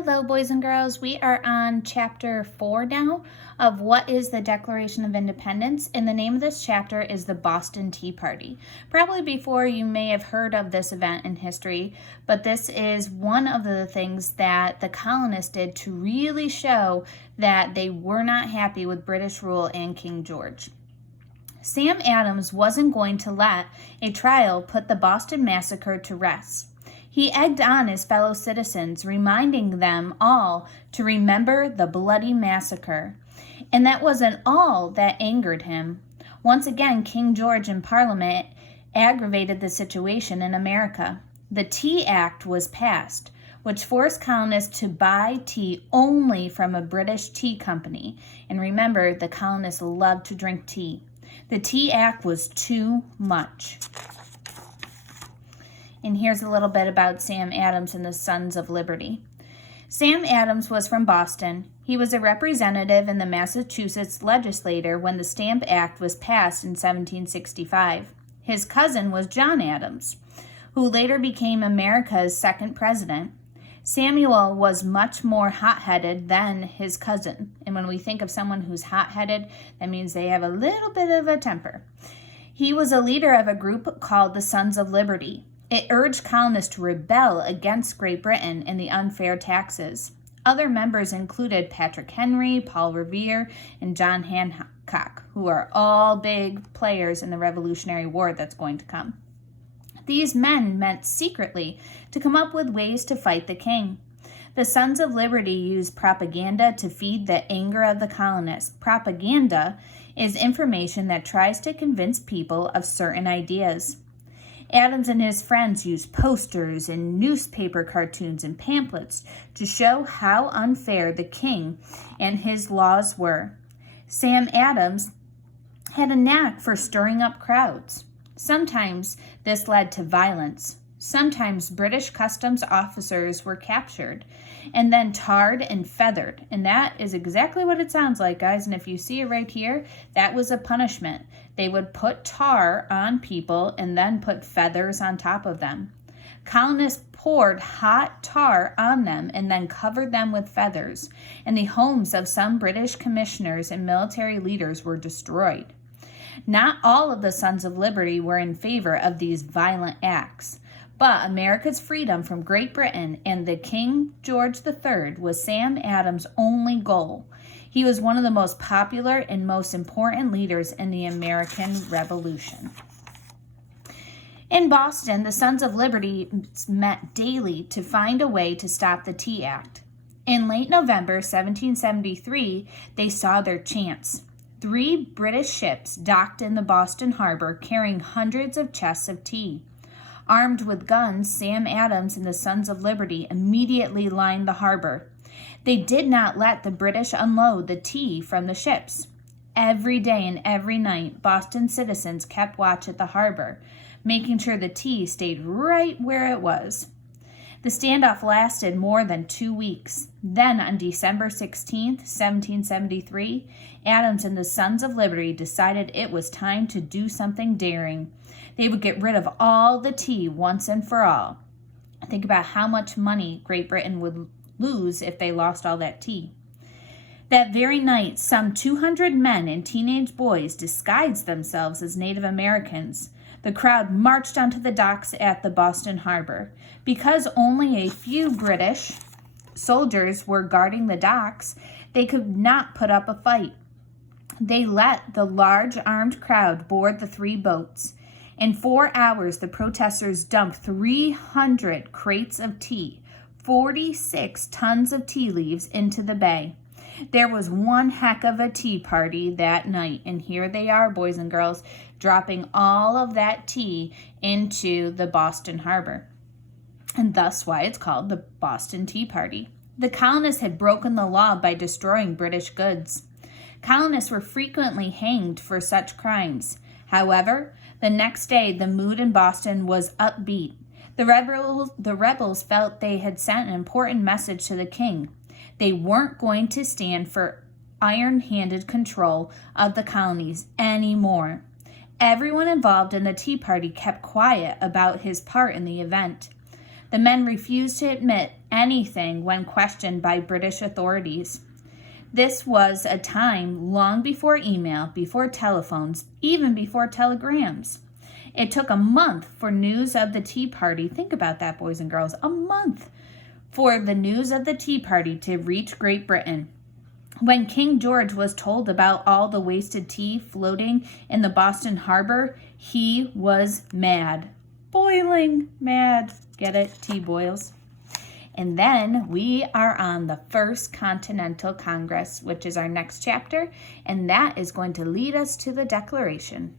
Hello, boys and girls. We are on chapter 4 now of what is the Declaration of Independence, and the name of this chapter is the Boston Tea Party. Probably before you may have heard of this event in history, but this is one of the things that the colonists did to really show that they were not happy with British rule and King George. Sam Adams wasn't going to let a trial put the Boston Massacre to rest. He egged on his fellow citizens, reminding them all to remember the bloody massacre. And that wasn't all that angered him. Once again, King George and Parliament aggravated the situation in America. The Tea Act was passed, which forced colonists to buy tea only from a British tea company. And remember, the colonists loved to drink tea. The Tea Act was too much. And here's a little bit about Sam Adams and the Sons of Liberty. Sam Adams was from Boston. He was a representative in the Massachusetts legislature when the Stamp Act was passed in 1765. His cousin was John Adams, who later became America's second president. Samuel was much more hot-headed than his cousin. And when we think of someone who's hot-headed, that means they have a little bit of a temper. He was a leader of a group called the Sons of Liberty. It urged colonists to rebel against Great Britain and the unfair taxes. Other members included Patrick Henry, Paul Revere, and John Hancock, who are all big players in the Revolutionary War that's going to come. These men met secretly to come up with ways to fight the king. The Sons of Liberty used propaganda to feed the anger of the colonists. Propaganda is information that tries to convince people of certain ideas. Adams and his friends used posters and newspaper cartoons and pamphlets to show how unfair the king and his laws were. Sam Adams had a knack for stirring up crowds. Sometimes this led to violence. Sometimes British customs officers were captured and then tarred and feathered. And that is exactly what it sounds like, guys. And if you see it right here, that was a punishment. They would put tar on people and then put feathers on top of them. Colonists poured hot tar on them and then covered them with feathers. And the homes of some British commissioners and military leaders were destroyed. Not all of the Sons of Liberty were in favor of these violent acts. But America's freedom from Great Britain and the King George III was Sam Adams' only goal. He was one of the most popular and most important leaders in the American Revolution. In Boston, the Sons of Liberty met daily to find a way to stop the Tea Act. In late November 1773, they saw their chance. 3 British ships docked in the Boston harbor carrying hundreds of chests of tea. Armed with guns, Sam Adams and the Sons of Liberty immediately lined the harbor. They did not let the British unload the tea from the ships. Every day and every night, Boston citizens kept watch at the harbor, making sure the tea stayed right where it was. The standoff lasted more than 2 weeks. Then, on December 16, 1773, Adams and the Sons of Liberty decided it was time to do something daring. They would get rid of all the tea once and for all. Think about how much money Great Britain would lose if they lost all that tea. That very night, some 200 men and teenage boys disguised themselves as Native Americans. The crowd marched onto the docks at the Boston harbor. Because only a few British soldiers were guarding the docks, they could not put up a fight. They let the large armed crowd board the 3 boats. In 4 hours, the protesters dumped 300 crates of tea, 46 tons of tea leaves into the bay. There was one heck of a tea party that night, and here they are, boys and girls, dropping all of that tea into the Boston harbor. And thus why it's called the Boston Tea Party. The colonists had broken the law by destroying British goods. Colonists were frequently hanged for such crimes. However, the next day, the mood in Boston was upbeat. The rebels felt they had sent an important message to the king. They weren't going to stand for iron-handed control of the colonies anymore. Everyone involved in the Tea Party kept quiet about his part in the event. The men refused to admit anything when questioned by British authorities. This was a time long before email, before telephones, even before telegrams. It took a month for news of the Tea Party, think about that, boys and girls, a month for the news of the Tea Party to reach Great Britain. When King George was told about all the wasted tea floating in the Boston harbor, he was mad. Boiling mad. Get it? Tea boils. And then we are on the First Continental Congress, which is our next chapter, and that is going to lead us to the Declaration.